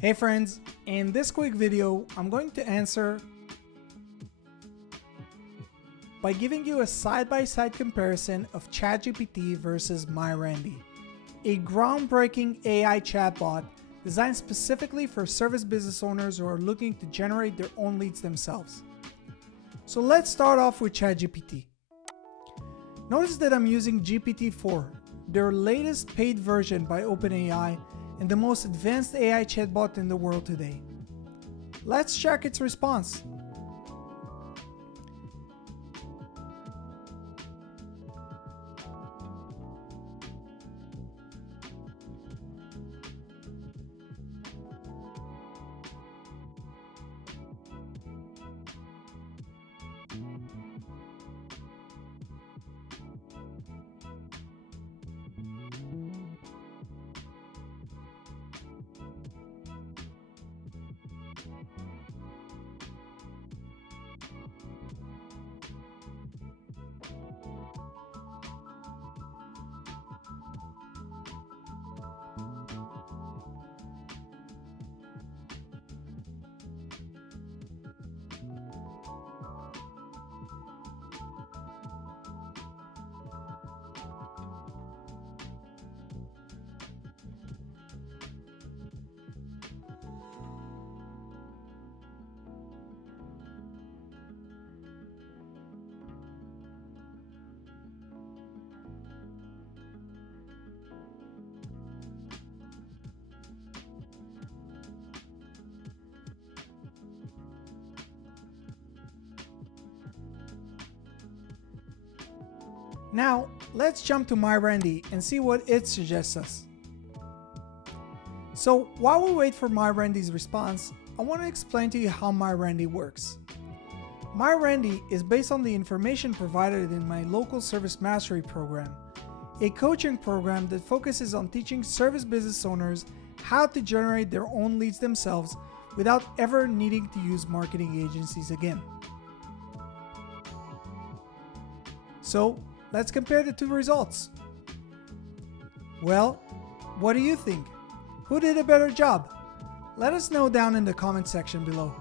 Hey friends, in this quick video, I'm going to answer by giving you a side-by-side comparison of ChatGPT versus MyRandy, a groundbreaking AI chatbot designed specifically for service business owners who are looking to generate their own leads themselves. So let's start off with ChatGPT. Notice that I'm using GPT-4, their latest paid version by OpenAI and the most advanced AI chatbot in the world today. Let's check its response. Now, let's jump to MyRandy and see what it suggests us. So while we wait for MyRandy's response, I want to explain to you how MyRandy works. MyRandy is based on the information provided in my local service mastery program, a coaching program that focuses on teaching service business owners how to generate their own leads themselves without ever needing to use marketing agencies again. So let's compare the two results. Well, what do you think? Who did a better job? Let us know down in the comment section below.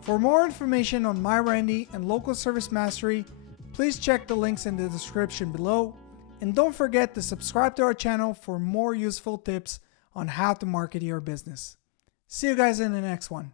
For more information on MyRandy and local service mastery, please check the links in the description below, and don't forget to subscribe to our channel for more useful tips on how to market your business. See you guys in the next one.